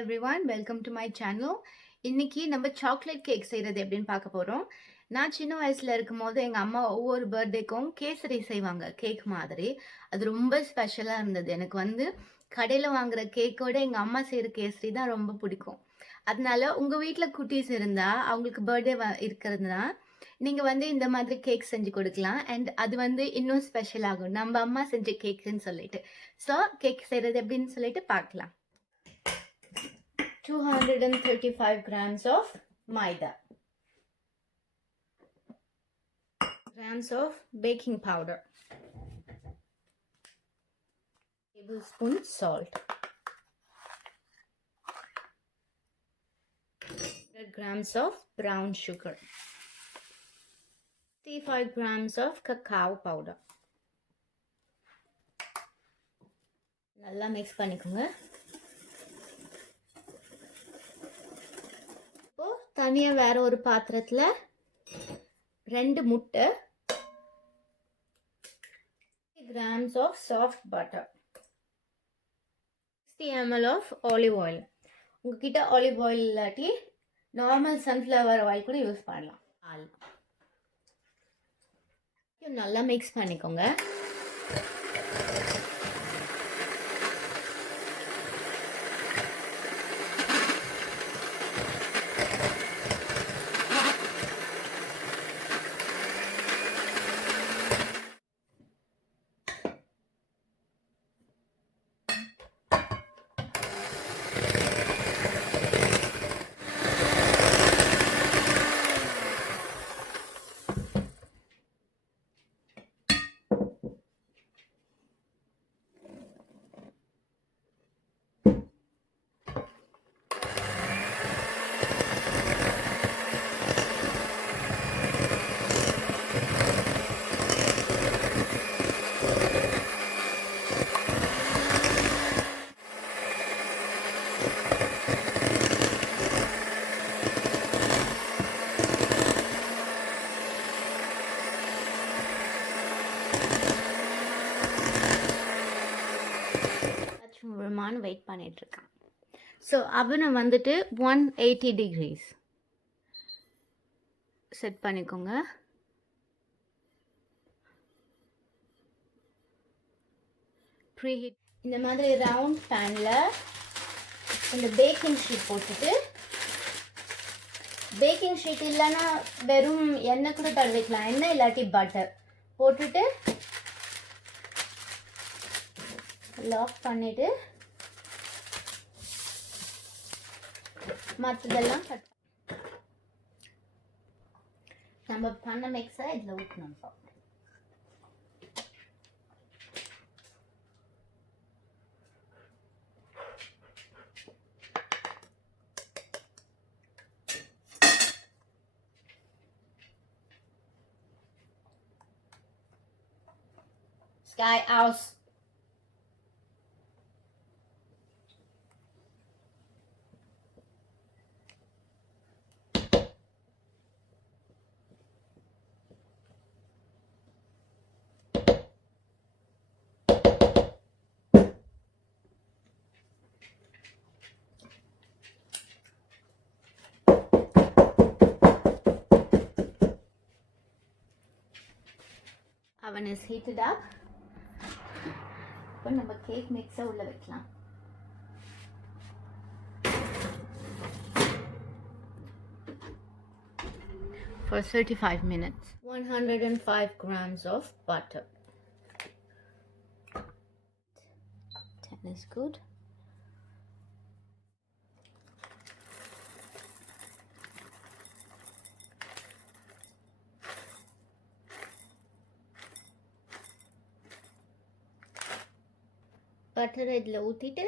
everyone, welcome to my channel. இன்னைக்கு நம்ம chocolate cake செய்யறது எப்படின்னு பார்க்க போறோம். நான் சின்ன வயசுல இருக்கும்போது எங்க அம்மா ஒவ்வொரு பர்த்டேக்கும் கேசரி செய்வாங்க, கேக் மாதிரி. அது ரொம்ப ஸ்பெஷலா இருந்தது. எனக்கு வந்து கடையில வாங்குற கேக்கோட எங்க அம்மா செய்யற கேசரி தான் ரொம்ப பிடிக்கும். அதனால உங்க வீட்ல குட்டீஸ் இருந்தா அவங்களுக்கு பர்த்டே இருக்கிறதுனா நீங்க வந்து இந்த மாதிரி கேக் செஞ்சு கொடுக்கலாம். அண்ட் அது வந்து இன்னும் ஸ்பெஷல் ஆகும், நம்ம அம்மா செஞ்ச கேக்குன்னு சொல்லிட்டு. ஸோ கேக் செய்யறது எப்படின்னு சொல்லிட்டு பார்க்கலாம். 235 grams of Maida, grams of baking powder, tablespoon salt, 100 grams of brown sugar, 65 grams of cacao powder. நல்லா மிக்ஸ் பண்ணிக்கோங்க. இப்போ தனியாக வேற ஒரு பாத்திரத்தில் 2 முட்டை, grams of soft butter, 60 ml of olive oil. உங்ககிட்ட ஆலிவ் ஆயில் இல்லாட்டி நார்மல் சன்ஃப்ளவர் ஆயில் கூட யூஸ் பண்ணலாம். நல்லா மிக்ஸ் பண்ணிக்கோங்க. வெயிட் பண்ணிட்டு இருக்கேன். ஸோ அவனை வந்துட்டு 180 degrees செட் பண்ணிக்கோங்க. ப்ரீஹீட். இந்த மாதிரி ரவுண்ட் பேனில் இந்த பேக்கிங் ஷீட் போட்டுட்டு, பேக்கிங் ஷீட் இல்லைன்னா வெறும் எண்ணெய் கூட தடவிக்கலாம், எண்ணெய் இல்லாட்டி பட்டர் போட்டுட்டு லாக் பண்ணிட்டு மற்றதெல்லாம் நம்ம பண்ண மிக்ஸை இதில் ஊற்றணும். Sky House. Oven is heated up. இப்போ நம்ம கேக் மிக்ஸை உள்ள வைக்கலாம். For 35 minutes. 105 grams of butter. 10 is good. பட்டரை இதில் ஊற்றிட்டு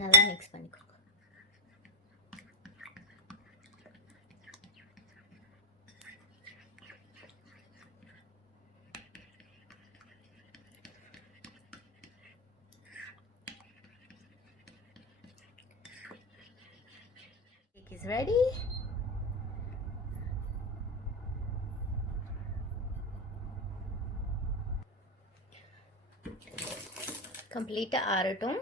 நல்லா மிக்ஸ் பண்ணிக்கோங்க. Cake is ready. கம்ப்ளீட்டா ஆறட்டும்.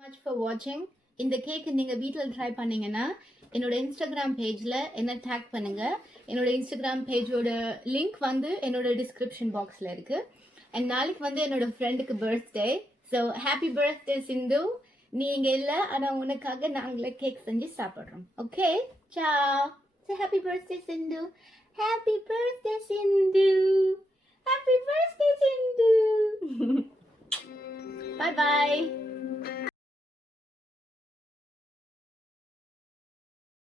Much for watching. இந்த கேக் நீங்க வீட்ல ட்ரை பண்ணீங்கன்னா என்னோட இன்ஸ்டாகிராம் பேஜ்ல என்ன டேக் பண்ணுங்க. என்னோட இன்ஸ்டாகிராம் பேஜோட லிங்க் வந்து என்னோட டிஸ்கிரிப்ஷன் பாக்ஸ்ல இருக்கு. அண்ட் நாளைக்கு வந்து என்னோட ஃப்ரெண்டுக்கு பர்த்டே. ஸோ ஹாப்பி பர்த்டே சிந்து. நீங்க இல்ல ஆனா உனக்காக நாங்களே கேக் செஞ்சு சாப்பிடுறோம். Okay, ciao. Say happy birthday Sindhu. Happy birthday Sindhu. Happy birthday Sindhu. Bye bye.